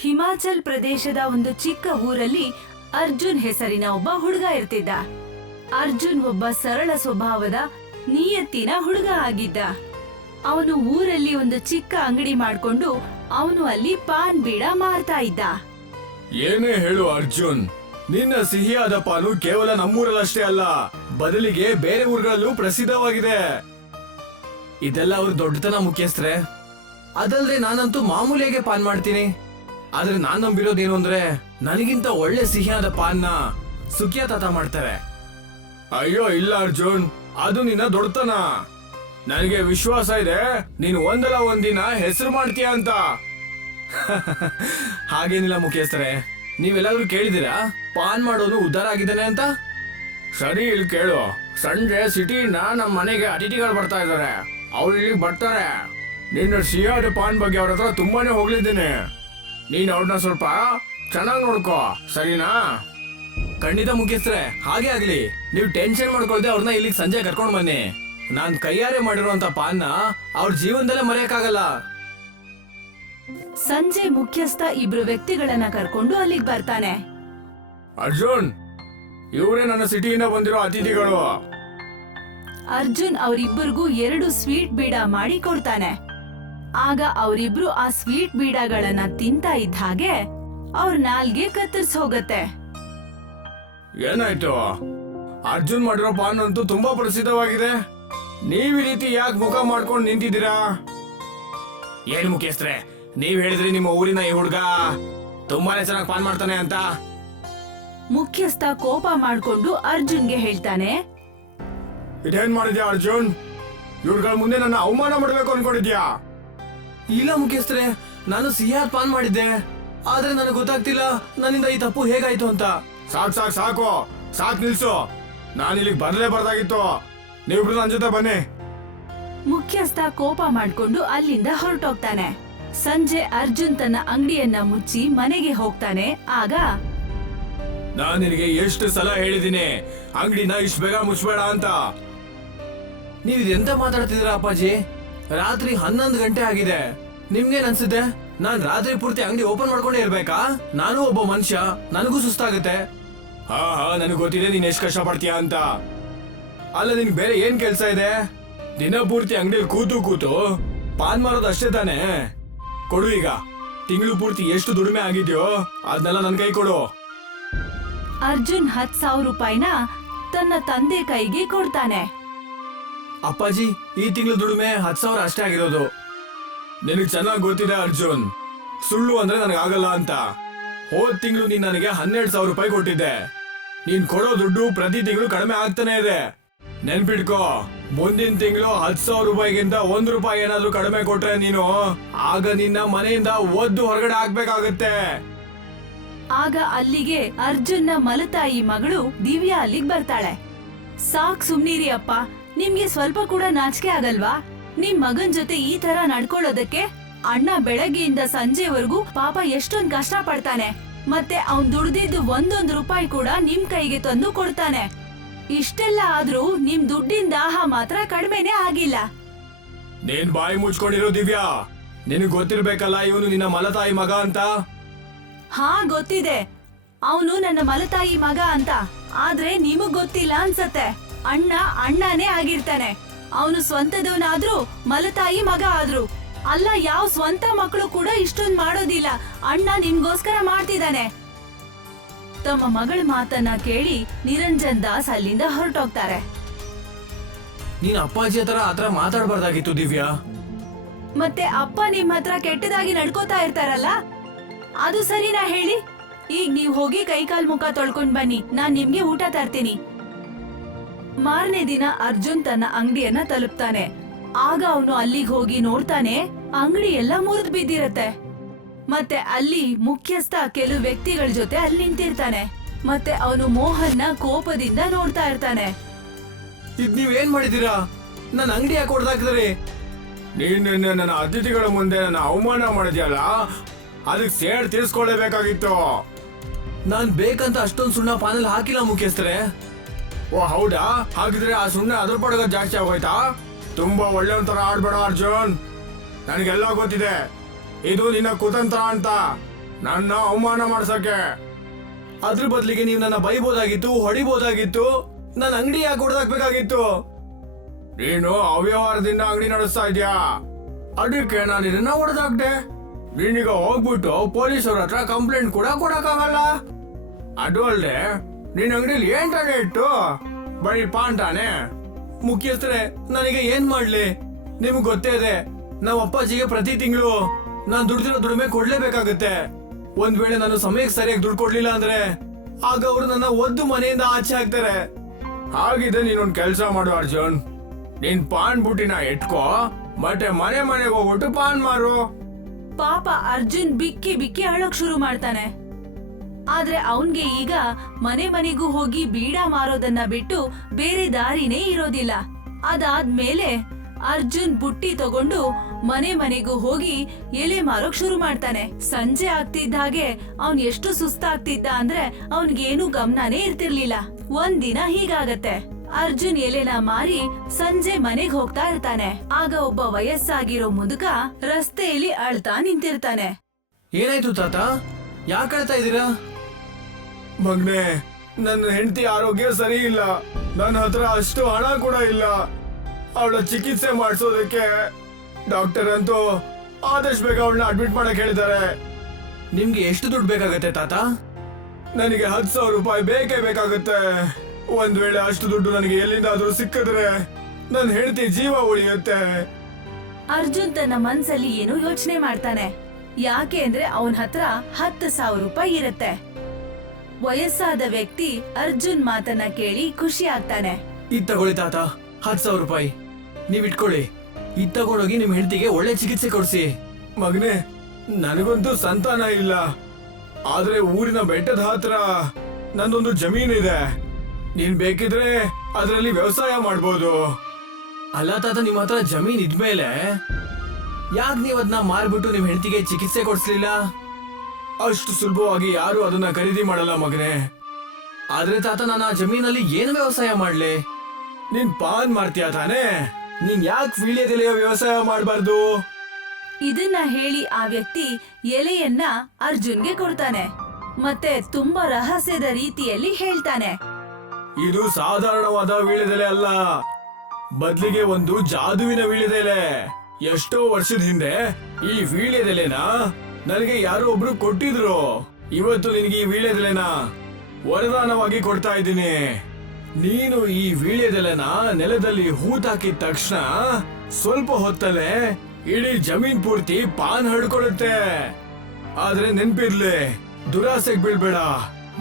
ಹಿಮಾಚಲ್ ಪ್ರದೇಶದ ಒಂದು ಚಿಕ್ಕ ಊರಲ್ಲಿ ಅರ್ಜುನ್ ಹೆಸರಿನ ಒಬ್ಬ ಹುಡುಗ ಇರ್ತಿದ್ದ ಅರ್ಜುನ್ ಒಬ್ಬ ಸರಳ ಸ್ವಭಾವದ ನಿಯತ್ತಿನ ಹುಡುಗ ಆಗಿದ್ದ ಅವನು ಊರಲ್ಲಿ ಒಂದು ಚಿಕ್ಕ ಅಂಗಡಿ ಮಾಡ್ಕೊಂಡು ಅವನು ಅಲ್ಲಿ ಪಾನ್ ಬೀಡ ಮಾರ್ತಾ ಇದ್ದ ಏನೇ ಹೇಳು ಅರ್ಜುನ್ ನಿನ್ನ ಸಿಹಿಯಾದ ಪಾನು ಕೇವಲ ನಮ್ಮೂರಲ್ಲಷ್ಟೇ ಅಲ್ಲ ಬದಲಿಗೆ ಬೇರೆ ಊರುಗಳಲ್ಲೂ ಪ್ರಸಿದ್ಧವಾಗಿದೆ ಇದೆಲ್ಲ ಅವ್ರ ದೊಡ್ಡತನ ಮುಖ್ಯಸ್ಥರೇ ಅದಲ್ಲದೆ ನಾನಂತೂ ಮಾಮೂಲಿಯಾಗೆ ಪಾನ್ ಮಾಡ್ತೀನಿ ಆದ್ರೆ ನಾನ್ ನಂಬಿರೋದೇನು ಅಂದ್ರೆ ನನಗಿಂತ ಒಳ್ಳೆ ಸಿಹಿಯಾದ ಪಾನ್ನ ಸುಖಿಯಾ ತಾತ ಮಾಡ್ತಾರೆ ಅಯ್ಯೋ ಇಲ್ಲ ಅರ್ಜುನ್ ಅದು ನಿನ್ನ ದೊಡ್ತನ ನನಗೆ ವಿಶ್ವಾಸ ಇದೆ ನೀನು ಒಂದಲ್ಲ ಒಂದಿನ ಹೆಸರು ಮಾಡ್ತೀಯ ಅಂತ ಹಾಗೇನಿಲ್ಲ ಮುಖ್ಯಸ್ಥರೇ ನೀವೆಲ್ಲಾದ್ರೂ ಕೇಳಿದಿರಾ ಪಾನ್ ಮಾಡೋದು ಉದ್ಧಾರ ಆಗಿದ್ದಾನೆ ಅಂತ ಸರಿ ಇಲ್ಲಿ ಕೇಳು ಸಂಜೆ ಸಿಟಿಯಿಂದ ನಮ್ಮ ಮನೆಗೆ ಅತಿಥಿಗಳು ಬರ್ತಾ ಇದ್ದಾರೆ ಅವ್ರು ಬರ್ತಾರೆ ನಿನ್ನ ಸಿಹಿಯಾದ ಪಾನ್ ಬಗ್ಗೆ ಅವ್ರ ಹತ್ರ ತುಂಬಾನೇ ಹೋಗ್ಲಿದ್ದೇನೆ ನೀನ್ ಅವ್ರನ್ನ ಸ್ವಲ್ಪ ಚೆನ್ನಾಗಿ ನೋಡ್ಕೊ ಸರಿನಾ ಖಂಡಿತ ಮುಖ್ಯಸ್ಥರೆ ಹಾಗೆ ಆಗ್ಲಿ ನೀವು ಟೆನ್ಷನ್ ಮಾಡ್ಕೊಳ್ದೆ ಅವ್ರನ್ನ ಇಲ್ಲಿಗೆ ಸಂಜೆ ಕರ್ಕೊಂಡ್ ಬನ್ನಿ ನಾನ್ ಕೈಯಾರೆ ಮಾಡಿರುವಂತ ಪಾನ್ನ ಅವ್ರ ಜೀವನದಲ್ಲೇ ಮರೆಯಕ್ಕಾಗಲ್ಲ ಸಂಜೆ ಮುಖ್ಯಸ್ಥ ಇಬ್ರು ವ್ಯಕ್ತಿಗಳನ್ನ ಕರ್ಕೊಂಡು ಅಲ್ಲಿಗೆ ಬರ್ತಾನೆ ಅರ್ಜುನ್ ಇವರೇ ನನ್ನ ಸಿಟಿಯಿಂದ ಬಂದಿರೋ ಅತಿಥಿಗಳು ಅರ್ಜುನ್ ಅವರಿಬ್ಬರಿಗೂ ಎರಡು ಸ್ವೀಟ್ ಬೀಡ ಮಾಡಿ ಕೊಡ್ತಾನೆ ಆಗ ಅವರಿಬ್ರು ಆ ಸ್ವೀಟ್ ಬೀಡಾಗಳನ್ನ ತಿಂತ ಇದ್ದ ಹಾಗೆ ಅವ್ರ ನಾಲ್ಗೆ ಕತ್ತರಿಸ ಹೋಗತ್ತೆ ಏನಾಯ್ತು ಅರ್ಜುನ್ ಮಾಡಿರೋ ಪಾನ್ ಅಂತೂ ತುಂಬಾ ಪ್ರಸಿದ್ಧವಾಗಿದೆ ನೀವ್ ಈ ರೀತಿ ಯಾಕೆ ಮುಖ ಮಾಡ್ಕೊಂಡು ನಿಂತಿದ್ದೀರಾ ಏನ್ ಮುಖ್ಯಸ್ತ್ರ ನೀವ್ ಹೇಳಿದ್ರಿ ನಿಮ್ಮ ಊರಿನ ಈ ಹುಡ್ಗ ತುಂಬಾನೇ ಚೆನ್ನಾಗಿ ಪಾನ್ ಮಾಡ್ತಾನೆ ಅಂತ ಮುಖ್ಯಸ್ಥ ಕೋಪ ಮಾಡಿಕೊಂಡು ಅರ್ಜುನ್ಗೆ ಹೇಳ್ತಾನೆ ಇದೇನ್ ಮಾಡಿದ್ಯಾ ಅರ್ಜುನ್ ಇ ಮುಂದೆ ನನ್ನ ಅವಮಾನ ಮಾಡ್ಬೇಕು ಅನ್ಕೊಂಡಿದ್ಯಾ ಇಲ್ಲ ಮುಖ್ಯಸ್ಥರೆ ನಾನು ಪಾನ್ ಮಾಡಿದ್ದೆ ಆದ್ರೆ ನನ್ಗೆ ಗೊತ್ತಾಗ್ತಿಲ್ಲ ನನ್ನಿಂದ ಈ ತಪ್ಪು ಹೇಗಾಯ್ತು ಅಂತ ಸಾಕ್ ಸಾಕ್ ಸಾಕು ಮುಖ್ಯಸ್ಥ ಕೋಪ ಬರದಾಗಿತ್ತು ಅಲ್ಲಿಂದ ಹೊರಟೋಗ್ತಾನೆ ಸಂಜೆ ಅರ್ಜುನ್ ತನ್ನ ಅಂಗಡಿಯನ್ನ ಮುಚ್ಚಿ ಮನೆಗೆ ಹೋಗ್ತಾನೆ ಆಗ ನಾನು ಎಷ್ಟು ಸಲ ಹೇಳಿದ್ದೀನಿ ಅಂಗಡಿನ ಇಷ್ಟು ಬೇಗ ಮುಚ್ಚಬೇಡ ಅಂತ ಎಂತ ನೀವಿದತಾಡ್ತಿದಿರ ಅಪ್ಪಾಜಿ ರಾತ್ರಿ ಹನ್ನೊಂದು ಗಂಟೆ ಆಗಿದೆ ನಿಮ್ಗೇನ್ ಅನ್ಸುತ್ತೆ ಪೂರ್ತಿ ಅಂಗಡಿ ಓಪನ್ ಮಾಡ್ಕೊಂಡೇ ಇರ್ಬೇಕಾ ನಾನು ಒಬ್ಬ ಮನುಷ್ಯ ನನಗೂ ಸುಸ್ತಾಗುತ್ತೆ ಹಾ ಹಾ ನೀನ್ ಎಷ್ಟು ಕಷ್ಟ ಪಡ್ತೀಯ ಅಂತ ನಿನ್ ಬೇರೆ ಇದೆ ದಿನ ಪೂರ್ತಿ ಅಂಗಡಿ ಕೂತು ಕೂತು ಪಾನ್ ಅಷ್ಟೇ ತಾನೇ ಕೊಡು ಈಗ ತಿಂಗಳು ಪೂರ್ತಿ ಎಷ್ಟು ದುಡಿಮೆ ಆಗಿದ್ಯೋ ಅದನ್ನೆಲ್ಲ ನನ್ ಕೈ ಕೊಡು ಅರ್ಜುನ್ ಹತ್ ಸಾವಿರ ರೂಪಾಯಿನ ತನ್ನ ತಂದೆ ಕೈಗೆ ಕೊಡ್ತಾನೆ ಅಪ್ಪಾಜಿ ಈ ತಿಂಗಳು ದುಡುಮೆ ಹತ್ತು ಸಾವಿರ ಅಷ್ಟೇ ಆಗಿರೋದು ನಿನಗೆ ಚೆನ್ನಾಗಿ ಗೊತ್ತಿದೆ ಅರ್ಜುನ್ ಸುಳ್ಳು ಅಂದ್ರೆ ಆಗಲ್ಲ ಅಂತ ಹೋದ್ ತಿಂಗಳು ನನಗೆ ಹನ್ನೆರಡು ಸಾವಿರ ರೂಪಾಯಿ ಕೊಟ್ಟಿದ್ದೆ ನೀನ್ ಕೊಡೋ ದುಡ್ಡು ಪ್ರತಿ ತಿಂಗಳು ಕಡಿಮೆ ಆಗ್ತಾನೆ ಇದೆ ನೆನ್ಪಿಟ್ಕೋ ಮುಂದಿನ ತಿಂಗಳು ಹತ್ತು ಸಾವಿರ ರೂಪಾಯಿಗಿಂತ ಒಂದ್ ರೂಪಾಯಿ ಏನಾದ್ರು ಕಡಿಮೆ ಕೊಟ್ರೆ ನೀನು ಆಗ ನಿನ್ನ ಮನೆಯಿಂದ ಒದ್ದು ಹೊರಗಡೆ ಆಗ್ಬೇಕಾಗತ್ತೆ ಆಗ ಅಲ್ಲಿಗೆ ಅರ್ಜುನ್ ನ ಮಲತಾಯಿ ಮಗಳು ದಿವ್ಯಾ ಅಲ್ಲಿಗೆ ಬರ್ತಾಳೆ ಸಾಕ್ ಸುಮ್ನೀರಿ ಅಪ್ಪ ನಿಮ್ಗೆ ಸ್ವಲ್ಪ ಕೂಡ ನಾಚಿಕೆ ಆಗಲ್ವಾ ನಿಮ್ ಮಗನ್ ಜೊತೆ ಈ ತರ ನಡ್ಕೊಳ್ಳೋದಕ್ಕೆ ಅಣ್ಣ ಬೆಳಗ್ಗೆಯಿಂದ ಸಂಜೆವರೆಗೂ ಪಾಪ ಎಷ್ಟೊಂದ್ ಕಷ್ಟ ಪಡ್ತಾನೆ ಮತ್ತೆ ಅವ್ನ್ ದುಡ್ದಿದ್ದು ಒಂದೊಂದ್ ರೂಪಾಯಿ ಕೂಡ ನಿಮ್ ಕೈಗೆ ತಂದು ಕೊಡ್ತಾನೆ ಇಷ್ಟೆಲ್ಲ ಆದ್ರೂ ನಿಮ್ ದುಡ್ಡಿನ ದಾಹ ಮಾತ್ರ ಕಡಿಮೆನೆ ಆಗಿಲ್ಲ ನೀನ್ ಬಾಯಿ ಮುಚ್ಕೊಂಡಿರೋ ದಿವ್ಯಾ ನಿನಗ್ ಗೊತ್ತಿರ್ಬೇಕಲ್ಲ ಇವನು ನಿನ್ನ ಮಲತಾಯಿ ಮಗ ಅಂತ ಹಾ ಗೊತ್ತಿದೆ ಅವನು ನನ್ನ ಮಲತಾಯಿ ಮಗ ಅಂತ ಆದ್ರೆ ನಿಮಗ್ ಗೊತ್ತಿಲ್ಲ ಅನ್ಸತ್ತೆ ಅಣ್ಣ ಅಣ್ಣನೇ ಆಗಿರ್ತಾನೆ ಅವನು ಸ್ವಂತದವನಾದ್ರೂ ಮಲತಾಯಿ ಮಗ ಆದ್ರು ಅಲ್ಲ ಯಾವ ಸ್ವಂತ ಮಕ್ಕಳು ಕೂಡ ಇಷ್ಟೊಂದ್ ಮಾಡೋದಿಲ್ಲ ಅಣ್ಣ ನಿಮ್ಗೋಸ್ಕರ ಮಾಡ್ತಿದ್ದಾನೆ ತಮ್ಮ ಮಗಳ ಮಾತನ್ನ ಕೇಳಿ ನಿರಂಜನ್ ದಾಸ್ ಅಲ್ಲಿಂದ ಹೊರಟೋಗ್ತಾರೆ ನೀನ್ ಅಪ್ಪಾಜಿ ಹತ್ರ ಆತರ ಮಾತಾಡ್ಬಾರ್ದಾಗಿತ್ತು ದಿವ್ಯಾ ಮತ್ತೆ ಅಪ್ಪ ನಿಮ್ ಹತ್ರ ಕೆಟ್ಟದಾಗಿ ನಡ್ಕೋತಾ ಇರ್ತಾರಲ್ಲ ಅದು ಸರಿನಾ ಹೇಳಿ ಈಗ ನೀವ್ ಹೋಗಿ ಕೈಕಾಲ್ ಮುಖ ತೊಳ್ಕೊಂಡ್ ಬನ್ನಿ ನಾನ್ ನಿಮ್ಗೆ ಊಟ ತರ್ತೀನಿ ಮಾರನೇ ದಿನ ಅರ್ಜುನ್ ತನ್ನ ಅಂಗಡಿಯನ್ನ ತಲುಪ್ತಾನೆ ಆಗ ಅವನು ಅಲ್ಲಿಗೆ ಹೋಗಿ ನೋಡ್ತಾನೆ ಅಂಗಡಿ ಎಲ್ಲ ಮುರಿದು ಬಿದ್ದಿರತ್ತೆ ಮತ್ತೆ ಅಲ್ಲಿ ಅಲ್ಲಿ ಮುಖ್ಯಸ್ಥ ಕೆಲವು ವ್ಯಕ್ತಿಗಳ ಜೊತೆ ನಿಂತಿರ್ತಾನೆ ಮತ್ತೆ ಅವನು ಮೋಹನ್ ನೀವೇನ್ ನನ್ನ ಅಂಗಡಿ ಅಂಗಡಿಯಾ ಕೊಡ್ತಾ ನೀನ್ ನನ್ನ ಅತಿಥಿಗಳ ಮುಂದೆ ನನ್ನ ಅವಮಾನ ಮಾಡಿದ್ಯಲ್ಲ ಅದಕ್ಕೆ ಸೇರ್ ತಿಳ್ಸ್ಕೊಳ್ಬೇಕಾಗಿತ್ತು ನಾನ್ ಬೇಕಂತ ಅಷ್ಟೊಂದು ಸುಣ್ಣ ಫಾನಲ್ ಹಾಕಿಲ್ಲ ಮುಖ್ಯಸ್ಥರೇ ಓ ಹೌದಾ ಹಾಗಿದ್ರೆ ಆ ಸುಣ್ಣ ಅದ್ರ ಜಾಸ್ತಿ ಆಗೋಯ್ತಾ ತುಂಬಾ ಒಳ್ಳೆ ಆಡ್ಬೇಡ ಅರ್ಜುನ್ ಕುತಂತ್ರ ಅಂತ ನನ್ನ ಅವಮಾನ ಬದಲಿಗೆ ನನ್ನ ಬೈಬೋದಾಗಿತ್ತು ಹೊಡಿಬೋದಾಗಿತ್ತು ನನ್ನ ಅಂಗಡಿ ಯಾಕೆ ಹೊಡ್ದಾಕ್ಬೇಕಾಗಿತ್ತು ನೀನು ಅವ್ಯವಹಾರದಿಂದ ಅಂಗಡಿ ನಡೆಸ್ತಾ ಇದ್ಯಾ ಅದಕ್ಕೆ ನಾನು ಇದನ್ನ ಹೊಡ್ದಾಕ್ಟೆ ನೀನೀಗ ಹೋಗ್ಬಿಟ್ಟು ಪೊಲೀಸರ ಹತ್ರ ಕಂಪ್ಲೇಂಟ್ ಕೂಡ ಕೊಡಕಾಗಲ್ಲ ಅಡು ನಿನ್ನ ಅಂಗಡಿಯಲ್ಲಿ ಏನ್ ಇಟ್ಟು ಬಳಿ ಪಾನ್ ತಾನೇ ನನಗೆ ನನಗೆ ಏನ್ ಮಾಡ್ಲಿ ಗೊತ್ತೇ ಇದೆ ನಮ್ಮ ಅಪ್ಪಾಜಿಗೆ ಪ್ರತಿ ತಿಂಗಳು ನಾನ್ ದುಡ್ಡಿನ ದುಡಿಮೆ ಕೊಡ್ಲೇಬೇಕಾಗತ್ತೆ ಒಂದ್ ವೇಳೆ ನಾನು ಸಮಯಕ್ಕೆ ಸರಿಯಾಗಿ ದುಡ್ಡು ಕೊಡ್ಲಿಲ್ಲ ಅಂದ್ರೆ ಆಗ ಅವರು ನನ್ನ ಒದ್ದು ಮನೆಯಿಂದ ಆಚೆ ಆಗ್ತಾರೆ ಹಾಗಿದ್ರೆ ನೀನ್ ಒಂದ್ ಕೆಲ್ಸ ಮಾಡು ಅರ್ಜುನ್ ನೀನ್ ಪಾನ್ ಬುಟ್ಟಿನ ಇಟ್ಕೋ ಮತ್ತೆ ಮನೆ ಮನೆಗೆ ಹೋಗ್ಬಿಟ್ಟು ಪಾನ್ ಮಾರು ಪಾಪ ಅರ್ಜುನ್ ಬಿಕ್ಕಿ ಬಿಕ್ಕಿ ಹಾಳಕ್ ಶುರು ಮಾಡ್ತಾನೆ ಆದ್ರೆ ಅವನ್ಗೆ ಈಗ ಮನೆ ಮನೆಗೂ ಹೋಗಿ ಬೀಡ ಮಾರೋದನ್ನ ಬಿಟ್ಟು ಬೇರೆ ದಾರಿನೇ ಇರೋದಿಲ್ಲ ಅದಾದ್ಮೇಲೆ ಅರ್ಜುನ್ ಬುಟ್ಟಿ ತಗೊಂಡು ಮನೆ ಮನೆಗೂ ಹೋಗಿ ಎಲೆ ಮಾರೋಕ್ ಶುರು ಮಾಡ್ತಾನೆ ಸಂಜೆ ಆಗ್ತಿದ್ದ ಹಾಗೆ ಅವ್ನ್ ಎಷ್ಟು ಸುಸ್ತಾಗ್ತಿದ್ದ ಅಂದ್ರೆ ಅವನ್ಗೇನು ಗಮನಾನೇ ಇರ್ತಿರ್ಲಿಲ್ಲ ಒಂದ್ ದಿನ ಹೀಗಾಗತ್ತೆ ಅರ್ಜುನ್ ಎಲೆನ ಮಾರಿ ಸಂಜೆ ಮನೆಗ್ ಹೋಗ್ತಾ ಇರ್ತಾನೆ ಆಗ ಒಬ್ಬ ವಯಸ್ಸಾಗಿರೋ ಮುದುಕ ರಸ್ತೆಯಲ್ಲಿ ಅಳ್ತಾ ನಿಂತಿರ್ತಾನೆ ಏನಾಯ್ತು ತಾತ ಯಾಕಳ್ತಾ ಇದೀರಾ ಮಗ್ನೇ ನನ್ನ ಹೆಂಡತಿ ಆರೋಗ್ಯ ಸರಿ ಇಲ್ಲ ನನ್ನ ಹತ್ರ ಅಷ್ಟು ಹಣ ಕೂಡ ಇಲ್ಲ ಅವಳ ಚಿಕಿತ್ಸೆ ಮಾಡಿಸೋದಕ್ಕೆ ಡಾಕ್ಟರ್ ಅಂತೂ ಆದಷ್ಟು ಬೇಗ ಅವ್ಳನ್ನ ಅಡ್ಮಿಟ್ ಮಾಡಕ್ ಹೇಳ್ತಾರೆ ನಿಮ್ಗೆ ಎಷ್ಟು ದುಡ್ಡು ತಾತ ನನಗೆ ಹತ್ತು ಸಾವಿರ ರೂಪಾಯಿ ಬೇಕೇ ಬೇಕಾಗುತ್ತೆ ಒಂದ್ ವೇಳೆ ಅಷ್ಟು ದುಡ್ಡು ನನಗೆ ಎಲ್ಲಿಂದಾದ್ರೂ ಸಿಕ್ಕಿದ್ರೆ ನನ್ ಹೆಂಡತಿ ಜೀವ ಉಳಿಯುತ್ತೆ ಅರ್ಜುನ್ ತನ್ನ ಮನ್ಸಲ್ಲಿ ಏನು ಯೋಚನೆ ಮಾಡ್ತಾನೆ ಯಾಕೆ ಅಂದ್ರೆ ಅವನ್ ಹತ್ರ ಹತ್ತು ಸಾವಿರ ರೂಪಾಯಿ ಇರುತ್ತೆ ವಯಸ್ಸಾದ ವ್ಯಕ್ತಿ ಅರ್ಜುನ್ ಮಾತನ್ನ ಕೇಳಿ ಖುಷಿ ಆಗ್ತಾನೆ ಇದ್ ತಗೊಳ್ಳಿ ತಾತ ಹತ್ ಸಾವಿರ ರೂಪಾಯಿ ನೀವ್ ಇಟ್ಕೊಳ್ಳಿ ಇದ್ ತಗೊಂಡೋಗಿ ನಿಮ್ ಹೆಂಡತಿಗೆ ಒಳ್ಳೆ ಚಿಕಿತ್ಸೆ ಕೊಡ್ಸಿ ಮಗನೆ ನನಗಂತೂ ಸಂತಾನ ಇಲ್ಲ ಆದ್ರೆ ಊರಿನ ಬೆಟ್ಟದ ಹತ್ರ ನಂದೊಂದು ಜಮೀನ್ ಇದೆ ನೀನ್ ಬೇಕಿದ್ರೆ ಅದ್ರಲ್ಲಿ ವ್ಯವಸಾಯ ಮಾಡ್ಬೋದು ಅಲ್ಲ ತಾತ ನಿಮ್ ಹತ್ರ ಜಮೀನ್ ಇದ್ಮೇಲೆ ಯಾಕೆ ನೀವ್ ಅದನ್ನ ಮಾರ್ಬಿಟ್ಟು ನಿಮ್ ಹೆಂಡತಿಗೆ ಚಿಕಿತ್ಸೆ ಕೊಡಿಸ್ಲಿಲ್ಲ ಅಷ್ಟು ಸುಲಭವಾಗಿ ಯಾರು ಅದನ್ನ ಖರೀದಿ ಮಾಡಲ್ಲ ಮಗನೆ ಆದ್ರೆ ತಾತ ಆ ಜಮೀನಲ್ಲಿ ಏನು ವ್ಯವಸಾಯ ಮಾಡ್ಲಿ ನೀನ್ ಪಾನ್ ಮಾಡ್ತೀಯ ತಾನೇ ನೀನ್ ಯಾಕೆ ವೀಳ್ಯದೆಲೆಯ ವ್ಯವಸಾಯ ಮಾಡಬಾರ್ದು ಇದನ್ನ ಹೇಳಿ ಆ ವ್ಯಕ್ತಿ ಎಲೆಯನ್ನ ಅರ್ಜುನ್ಗೆ ಕೊಡ್ತಾನೆ ಮತ್ತೆ ತುಂಬಾ ರಹಸ್ಯದ ರೀತಿಯಲ್ಲಿ ಹೇಳ್ತಾನೆ ಇದು ಸಾಧಾರಣವಾದ ವೀಳ್ಯದೆಲೆ ಅಲ್ಲ ಬದ್ಲಿಗೆ ಒಂದು ಜಾದುವಿನ ವೀಳ್ಯದೆಲೆ ಎಷ್ಟೋ ವರ್ಷದ ಹಿಂದೆ ಈ ವೀಳ್ಯದೆಲೆನ ನನಗೆ ಯಾರೋ ಒಬ್ರು ಕೊಟ್ಟಿದ್ರು ಇವತ್ತು ನಿನಗೆ ಈ ವೀಳ್ಯದೆಲೆನ ವರದಾನವಾಗಿ ಕೊಡ್ತಾ ಇದ್ದೀನಿ ನೀನು ಈ ವೀಳ್ಯದೆಲೆನ ನೆಲದಲ್ಲಿ ಹೂತಾಕಿದ ತಕ್ಷಣ ಸ್ವಲ್ಪ ಹೊತ್ತಲೆ ಇಳಿ ಜಮೀನ್ ಪೂರ್ತಿ ಪಾನ್ ಹಡ್ಕೊಳುತ್ತೆ ಆದ್ರೆ ನೆನ್ಪಿರ್ಲಿ ದುರಾಸೆಗ್ ಬೀಳ್ಬೇಡ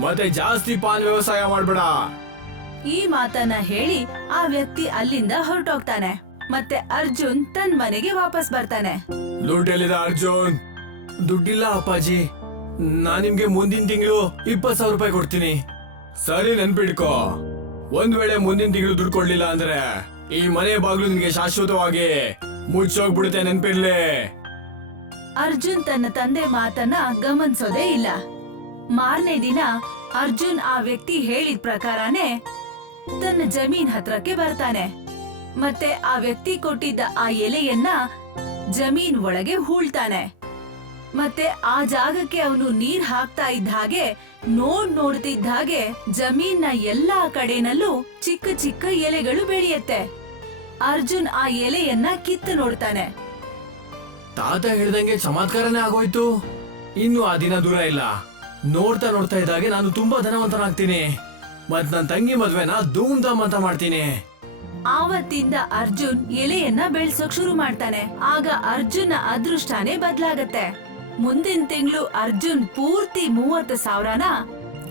ಮತ್ತೆ ಜಾಸ್ತಿ ಪಾನ್ ವ್ಯವಸಾಯ ಮಾಡ್ಬೇಡ ಈ ಮಾತನ್ನ ಹೇಳಿ ಆ ವ್ಯಕ್ತಿ ಅಲ್ಲಿಂದ ಹೊರಟೋಗ್ತಾನೆ ಮತ್ತೆ ಅರ್ಜುನ್ ತನ್ ಮನೆಗೆ ವಾಪಸ್ ಬರ್ತಾನೆ ಲೂಟೆಲ್ಲಿದೆ ಅರ್ಜುನ್ ದುಡ್ಡಿಲ್ಲ ಅಪ್ಪಾಜಿ ನಾನ್ ನಿಮ್ಗೆ ಮುಂದಿನ ತಿಂಗಳು ಇಪ್ಪತ್ ಸಾವಿರ ರೂಪಾಯಿ ಕೊಡ್ತೀನಿ ಸರಿ ಮುಂದಿನ ತಿಂಗಳು ನೆನ್ಪಿಡ್ಕೋ ದುಡ್ಡು ಕೊಡ್ಲಿಲ್ಲ ಅಂದ್ರೆ ಈ ಮನೆ ಬಾಗ್ಲು ಶಾಶ್ವತವಾಗಿ ಅರ್ಜುನ್ ತನ್ನ ತಂದೆ ಮಾತನ್ನ ಗಮನಿಸೋದೇ ಇಲ್ಲ ಮಾರನೇ ದಿನ ಅರ್ಜುನ್ ಆ ವ್ಯಕ್ತಿ ಹೇಳಿದ ಪ್ರಕಾರನೇ ತನ್ನ ಜಮೀನ್ ಹತ್ರಕ್ಕೆ ಬರ್ತಾನೆ ಮತ್ತೆ ಆ ವ್ಯಕ್ತಿ ಕೊಟ್ಟಿದ್ದ ಆ ಎಲೆಯನ್ನ ಜಮೀನ್ ಒಳಗೆ ಹೂಳ್ತಾನೆ ಮತ್ತೆ ಆ ಜಾಗಕ್ಕೆ ಅವನು ನೀರ್ ಹಾಕ್ತಾ ಇದ್ದ ಹಾಗೆ ನೋಡ್ ನೋಡ್ತಿದ್ದ ಹಾಗೆ ಜಮೀನ ಎಲ್ಲಾ ಕಡೆನಲ್ಲೂ ಚಿಕ್ಕ ಚಿಕ್ಕ ಎಲೆಗಳು ಬೆಳೆಯುತ್ತೆ ಅರ್ಜುನ್ ಆ ಎಲೆಯನ್ನ ಕಿತ್ತು ನೋಡ್ತಾನೆ ತಾತ ಹೇಳ್ದಂಗೆ ಚಮತ್ಕಾರನೇ ಆಗೋಯ್ತು ಇನ್ನು ಆ ದಿನ ದೂರ ಇಲ್ಲ ನೋಡ್ತಾ ನೋಡ್ತಾ ಇದ್ದಾಗೆ ನಾನು ತುಂಬಾ ಧನವಂತನಾಗ್ತೀನಿ ಮತ್ ನನ್ ತಂಗಿ ಮದ್ವೆನ ಧೂಮ್ ಧಾಮ್ ಅಂತ ಮಾಡ್ತೀನಿ ಆವತ್ತಿಂದ ಅರ್ಜುನ್ ಎಲೆಯನ್ನ ಬೆಳ್ಸೋಕ್ ಶುರು ಮಾಡ್ತಾನೆ ಆಗ ಅರ್ಜುನ್ ನ ಅದೃಷ್ಟನೆ ಬದ್ಲಾಗತ್ತೆ ಮುಂದಿನ ತಿಂಗಳು ಅರ್ಜುನ್ ಪೂರ್ತಿ ಮೂವತ್ತು ಸಾವಿರನ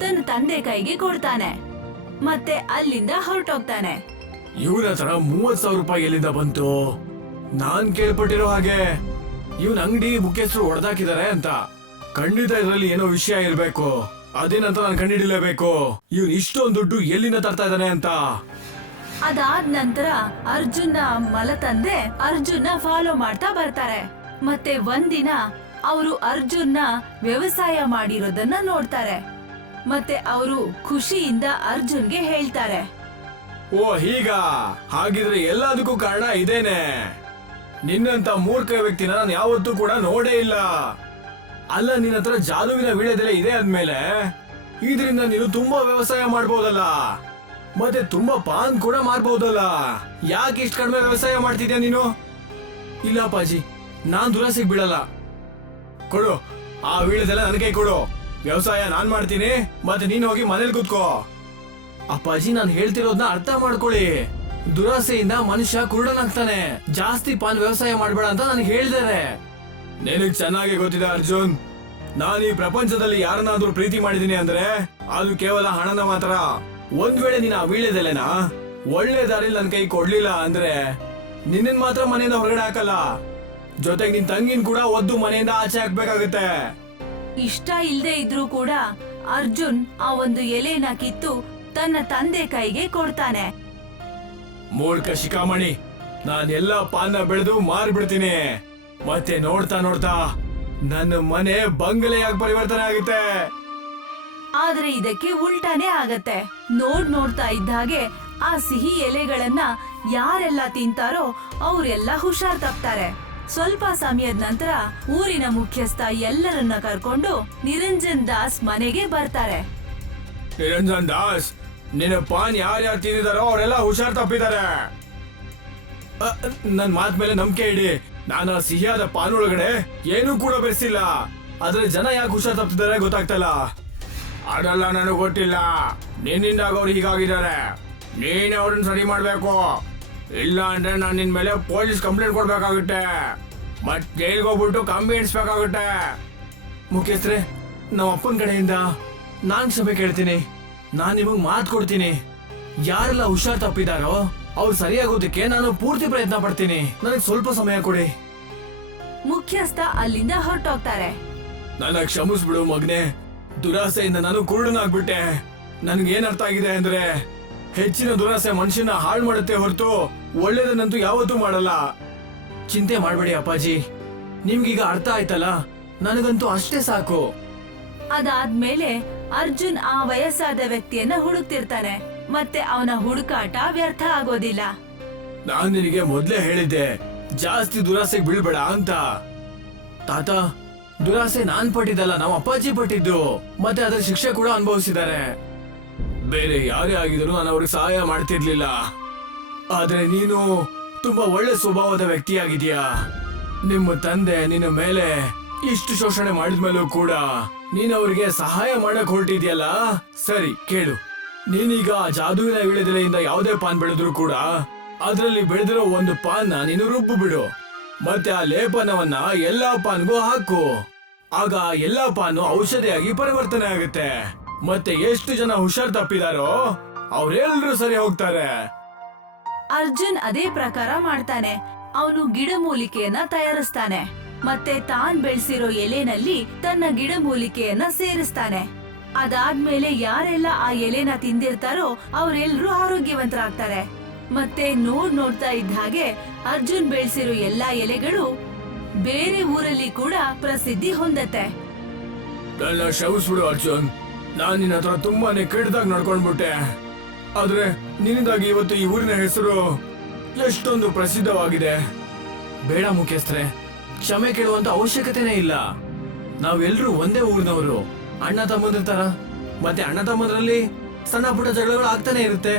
ತನ್ನ ತಂದೆ ಕೈಗೆ ಕೊಡ್ತಾನೆ ಮತ್ತೆ ಅಲ್ಲಿಂದ ಹೊರಟೋಗ್ತಾನೆ ಇವನ ಹತ್ರ ಮೂವತ್ ಸಾವಿರ ರೂಪಾಯಿ ಎಲ್ಲಿಂದ ಬಂತು ನಾನ್ ಕೇಳ್ಪಟ್ಟಿರೋ ಹಾಗೆ ಇವನ್ ಅಂಗಡಿ ಮುಖ್ಯಸ್ಥರು ಹೊಡೆದಾಕಿದಾರೆ ಅಂತ ಖಂಡಿತ ಇದರಲ್ಲಿ ಏನೋ ವಿಷಯ ಇರಬೇಕು ಅದೇನಂತ ನಾನು ಕಂಡುಹಿಡಿಯಲೇಬೇಕು ಇವನ್ ಇಷ್ಟೊಂದು ದುಡ್ಡು ಎಲ್ಲಿಂದ ತರ್ತಾ ಇದ್ದಾನೆ ಅಂತ ಅದಾದ ನಂತರ ಅರ್ಜುನ್ ಮಲ ತಂದೆ ಅರ್ಜುನ್ ಫಾಲೋ ಮಾಡ್ತಾ ಬರ್ತಾರೆ ಮತ್ತೆ ಒಂದಿನ ಅವರು ಅರ್ಜುನ್ ವ್ಯವಸಾಯ ಮಾಡಿರೋದನ್ನ ನೋಡ್ತಾರೆ ಮತ್ತೆ ಅವರು ಖುಷಿಯಿಂದ ಅರ್ಜುನ್ಗೆ ಹೇಳ್ತಾರೆ ಓ ಹೀಗ ಹಾಗಿದ್ರೆ ಎಲ್ಲದಕ್ಕೂ ಕಾರಣ ಇದೇನೆ ನಿನ್ನಂತ ಮೂರ್ಖ ವ್ಯಕ್ತಿನ ನಾನು ಯಾವತ್ತೂ ಕೂಡ ನೋಡೇ ಇಲ್ಲ ಅಲ್ಲ ನಿನ್ನ ಹತ್ರ ಜಾದುವಿನ ವೀಳ್ಯದೆಲೆ ಇದೆ ಅಂದ್ಮೇಲೆ ಇದರಿಂದ ನೀನು ತುಂಬಾ ವ್ಯವಸಾಯ ಮಾಡ್ಬೋದಲ್ಲ ಮತ್ತೆ ತುಂಬಾ ಪಾನ್ ಕೂಡ ಮಾರ್ಬಹುದಲ್ಲ ಯಾಕೆ ಇಷ್ಟ ಕಡಿಮೆ ವ್ಯವಸಾಯ ಮಾಡ್ತಿದ್ಯಾ ನೀನು ಇಲ್ಲ ಇಲ್ಲಪ್ಪಾಜಿ ನಾನ್ ದುರ ಬಿಡಲ್ಲ ಕೊಡು ಆ ನನ್ನ ಕೈ ಕೊಡು ವ್ಯವಸಾಯ ನಾನ್ ಮಾಡ್ತೀನಿ ಮತ್ತೆ ನೀನು ಹೋಗಿ ನಾನು ಮನೇಲಿ ಅಪ್ಪಾಜಿ ಹೇಳ್ತಿರೋದನ್ನ ಅರ್ಥ ಮಾಡ್ಕೊಳ್ಳಿ ದುರಾಸೆಯಿಂದ ಮನುಷ್ಯ ಕುರುಡನಾಗ್ತಾನೆ ಜಾಸ್ತಿ ಪಾನ್ ವ್ಯವಸಾಯ ಮಾಡಬೇಡ ಅಂತ ಮಾಡ್ಬೇಡ ನಿನಗೆ ಚೆನ್ನಾಗಿ ಗೊತ್ತಿದೆ ಅರ್ಜುನ್ ನಾನು ಈ ಪ್ರಪಂಚದಲ್ಲಿ ಯಾರನ್ನಾದರೂ ಪ್ರೀತಿ ಮಾಡಿದೀನಿ ಅಂದ್ರೆ ಅದು ಕೇವಲ ಹಣನ ಮಾತ್ರ ಒಂದ್ ವೇಳೆ ನೀನ್ ಆ ವೀಳ್ಯದಲ್ಲೇನ ಒಳ್ಳೆ ದಾರಿ ನನ್ ಕೈ ಕೊಡ್ಲಿಲ್ಲ ಅಂದ್ರೆ ನಿನ್ನನ್ ಮಾತ್ರ ಮನೆಯಿಂದ ಹೊರಗಡೆ ಹಾಕಲ್ಲ ಜೊತೆ ನಿನ್ ತಂಗಿನ್ ಕೂಡ ಒದ್ದು ಮನೆಯಿಂದ ಆಚೆ ಹಾಕ್ಬೇಕಾಗತ್ತೆ ಇಷ್ಟ ಇಲ್ಲದೆ ಇದ್ರು ಕೂಡ ಅರ್ಜುನ್ ಆ ಒಂದು ಎಲೆಯನ್ನ ಕಿತ್ತು ತನ್ನ ತಂದೆ ಕೈಗೆ ಕೊಡ್ತಾನೆ ಮೂಡ್ಕ ಶಿಖಾಮಣಿ ನಾನ್ ಎಲ್ಲಾ ಪಾನ ಬೆಳೆದು ಮಾರ್ಬಿಡ್ತೀನಿ ಮತ್ತೆ ನೋಡ್ತಾ ನೋಡ್ತಾ ನನ್ನ ಮನೆ ಬಂಗಲೆಯಾಗಿ ಪರಿವರ್ತನೆ ಆಗುತ್ತೆ ಆದ್ರೆ ಇದಕ್ಕೆ ಉಲ್ಟಾನೇ ಆಗತ್ತೆ ನೋಡ್ ನೋಡ್ತಾ ಇದ್ದ ಹಾಗೆ ಆ ಸಿಹಿ ಎಲೆಗಳನ್ನ ಯಾರೆಲ್ಲ ತಿಂತಾರೋ ಅವ್ರೆಲ್ಲಾ ಹುಷಾರ್ ತಗ್ತಾರೆ ಸ್ವಲ್ಪ ಸಮಯದ ನಂತರ ಊರಿನ ಮುಖ್ಯಸ್ಥ ಎಲ್ಲರನ್ನ ಕರ್ಕೊಂಡು ನಿರಂಜನ್ ದಾಸ್ ಮನೆಗೆ ಬರ್ತಾರೆ ನಿರಂಜನ್ ದಾಸ್ ನಿನ್ನ ಪಾನ್ ತಿಂದಾರೋ ಅವರೆಲ್ಲ ಹುಷಾರ್ ತಪ್ಪಿದ್ದಾರೆ ಮೇಲೆ ನಂಬಿಕೆ ಇಡಿ ನಾನು ಆ ಸಿಹಿಯಾದ ಪಾನ್ ಒಳಗಡೆ ಏನು ಕೂಡ ಬೆರೆಸಿಲ್ಲ ಆದ್ರೆ ಜನ ಯಾಕೆ ಹುಷಾರ್ ತಪ್ಪಿದ್ದಾರೆ ಗೊತ್ತಾಗ್ತಲ್ಲ ಅದೆಲ್ಲ ನಾನು ಗೊತ್ತಿಲ್ಲ ನಿನ್ನಿಂದಾಗ ಅವ್ರು ಹೀಗಾಗಿದ್ದಾರೆ ನೀನೇ ಅವ್ರನ್ನ ಸರಿ ಮಾಡ್ಬೇಕು ಇಲ್ಲ ಅಂದ್ರೆ ನಾನು ನಿನ್ ಮೇಲೆ ಪೊಲೀಸ್ ಕಂಪ್ಲೇಂಟ್ ಕೊಡ್ಬೇಕಾಗುತ್ತೆ ಮತ್ ಜೈಲ್ಗೆ ಹೋಗ್ಬಿಟ್ಟು ಕಂಬಿ ಎಣಿಸ್ಬೇಕಾಗುತ್ತೆ ಮುಖ್ಯಸ್ಥರೇ ನಮ್ಮ ಅಪ್ಪನ ಕಡೆಯಿಂದ ನಾನ್ ಸಭೆ ಕೇಳ್ತೀನಿ ನಾನು ನಿಮಗೆ ಮಾತು ಕೊಡ್ತೀನಿ ಯಾರೆಲ್ಲ ಹುಷಾರ್ ತಪ್ಪಿದಾರೋ ಅವ್ರು ಸರಿಯಾಗೋದಕ್ಕೆ ನಾನು ಪೂರ್ತಿ ಪ್ರಯತ್ನ ಪಡ್ತೀನಿ ನನಗೆ ಸ್ವಲ್ಪ ಸಮಯ ಕೊಡಿ ಮುಖ್ಯಸ್ಥ ಅಲ್ಲಿಂದ ಹೊರಟೋಗ್ತಾರೆ ನನ್ನ ಕ್ಷಮಿಸ್ಬಿಡು ಮಗ್ನೆ ದುರಾಸೆಯಿಂದ ನಾನು ಕುರುಡನಾಗ್ಬಿಟ್ಟೆ ನನ್ಗೆ ಏನರ್ಥ ಆಗಿದೆ ಅಂದ್ರೆ ಹೆಚ್ಚಿನ ದುರಾಸೆ ಮನುಷ್ಯನ ಹಾಳು ಮಾಡುತ್ತೆ ಹೊರತು ಯಾವತ್ತೂ ಮಾಡಲ್ಲ ಚಿಂತೆ ಮಾಡಬೇಡಿ ಮಾಡ್ಬೇಡಿ ನಿಮ್ಗೀಗ ಅರ್ಥ ಆಯ್ತಲ್ಲ ನನಗಂತೂ ಅಷ್ಟೇ ಸಾಕು ಅದಾದ್ಮೇಲೆ ಅರ್ಜುನ್ ಆ ವಯಸ್ಸಾದ ವ್ಯಕ್ತಿಯನ್ನ ಹುಡುಕ್ತಿರ್ತಾನೆ ಮತ್ತೆ ಅವನ ಹುಡುಕಾಟ ವ್ಯರ್ಥ ಆಗೋದಿಲ್ಲ ನಾನು ನಿನಗೆ ಮೊದಲೇ ಹೇಳಿದ್ದೆ ಜಾಸ್ತಿ ದುರಾಸೆಗೆ ಬೀಳ್ಬೇಡ ಅಂತ ತಾತ ದುರಾಸೆ ನಾನ್ ಪಟ್ಟಿದ್ದಲ್ಲ ನಮ್ ಅಪ್ಪಾಜಿ ಪಟ್ಟಿದ್ದು ಮತ್ತೆ ಅದರ ಶಿಕ್ಷೆ ಕೂಡ ಅನುಭವಿಸಿದ್ದಾರೆ ಬೇರೆ ಯಾರೇ ಆಗಿದ್ರು ನಾನು ಅವ್ರಿಗೆ ಸಹಾಯ ಮಾಡ್ತಿರ್ಲಿಲ್ಲ ಆದ್ರೆ ನೀನು ತುಂಬಾ ಒಳ್ಳೆ ಸ್ವಭಾವದ ವ್ಯಕ್ತಿಯಾಗಿದ್ಯಾ ನಿಮ್ಮ ತಂದೆ ನಿನ್ನ ಮೇಲೆ ಇಷ್ಟು ಶೋಷಣೆ ಮಾಡಿದ್ಮೇಲೂ ಕೂಡ ನೀನು ಅವರಿಗೆ ಸಹಾಯ ಮಾಡಕ್ ಹೊರಟಿದ್ಯಲ್ಲ ಸರಿ ಕೇಳು ನೀನೀಗ ಆ ಜಾದುವಿನ ವಿಳೆದೆಲೆಯಿಂದ ಯಾವುದೇ ಪಾನ್ ಬೆಳೆದ್ರು ಕೂಡ ಅದರಲ್ಲಿ ಬೆಳೆದಿರೋ ಒಂದು ಪಾನ್ ನೀನು ರುಬ್ಬು ಬಿಡು ಮತ್ತೆ ಆ ಲೇಪನವನ್ನ ಎಲ್ಲಾ ಪಾನ್ಗೂ ಹಾಕು ಆಗ ಎಲ್ಲಾ ಪಾನು ಔಷಧಿಯಾಗಿ ಪರಿವರ್ತನೆ ಆಗುತ್ತೆ ಮತ್ತೆ ಎಷ್ಟು ಜನ ಹುಷಾರ್ ತಪ್ಪಿದಾರೋ ಅವರೆಲ್ಲರೂ ಸರಿ ಹೋಗ್ತಾರೆ ಅರ್ಜುನ್ ಅದೇ ಪ್ರಕಾರ ಮಾಡ್ತಾನೆ ಅವನು ಗಿಡ ಮೂಲಿಕೆಯನ್ನ ತಯಾರಿಸ್ತಾನೆ ಮತ್ತೆ ತಾನ್ ಬೆಳೆಸಿರೋ ಎಲೆನಲ್ಲಿ ತನ್ನ ಗಿಡ ಮೂಲಿಕೆಯನ್ನ ಸೇರಿಸ್ತಾನೆ ಅದಾದ್ಮೇಲೆ ಯಾರೆಲ್ಲ ಆ ಎಲೆನ ತಿಂದಿರ್ತಾರೋ ಅವ್ರೆಲ್ರು ಆರೋಗ್ಯವಂತರಾಗ್ತಾರೆ ಮತ್ತೆ ನೋಡ್ ನೋಡ್ತಾ ಇದ್ದ ಹಾಗೆ ಅರ್ಜುನ್ ಬೆಳೆಸಿರೋ ಎಲ್ಲಾ ಎಲೆಗಳು ಬೇರೆ ಊರಲ್ಲಿ ಕೂಡ ಪ್ರಸಿದ್ಧಿ ಹೊಂದತ್ತೆ ಅರ್ಜುನ್ ನಾನು ನಿನ್ನ ಹತ್ರ ತುಂಬಾನೇ ಕೆಡ್ದಾಗ ನಡ್ಕೊಂಡ್ಬಿಟ್ಟೆ ಆದ್ರೆ ನಿನ್ನಿಂದಾಗಿ ಇವತ್ತು ಈ ಊರಿನ ಹೆಸರು ಎಷ್ಟೊಂದು ಪ್ರಸಿದ್ಧವಾಗಿದೆ ಬೇಡ ಮುಖ್ಯಸ್ಥರೆ ಕ್ಷಮೆ ಕೇಳುವಂತ ಅವಶ್ಯಕತೆನೆ ಇಲ್ಲ ನಾವೆಲ್ಲರೂ ಒಂದೇ ಊರಿನವರು ಅಣ್ಣ ತರ ಮತ್ತೆ ಅಣ್ಣ ತಮ್ಮಂದ್ರಲ್ಲಿ ಸಣ್ಣ ಪುಟ್ಟ ಜಗಳಗಳು ಆಗ್ತಾನೆ ಇರುತ್ತೆ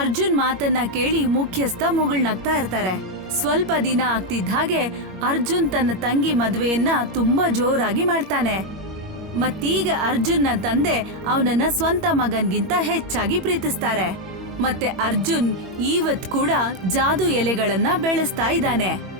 ಅರ್ಜುನ್ ಮಾತನ್ನ ಕೇಳಿ ಮುಖ್ಯಸ್ಥ ಮುಗಳು ನಗ್ತಾ ಇರ್ತಾರೆ ಸ್ವಲ್ಪ ದಿನ ಆಗ್ತಿದ್ದ ಹಾಗೆ ಅರ್ಜುನ್ ತನ್ನ ತಂಗಿ ಮದುವೆಯನ್ನ ತುಂಬಾ ಜೋರಾಗಿ ಮಾಡ್ತಾನೆ ಮತ್ತೀಗ ಅರ್ಜುನ್ನ ತಂದೆ ಅವನನ್ನ ಸ್ವಂತ ಮಗನ್ಗಿಂತ ಹೆಚ್ಚಾಗಿ ಪ್ರೀತಿಸ್ತಾರೆ ಮತ್ತೆ ಅರ್ಜುನ್ ಈವತ್ ಕೂಡ ಜಾದು ಎಲೆಗಳನ್ನ ಬೆಳೆಸ್ತಾ ಇದ್ದಾನೆ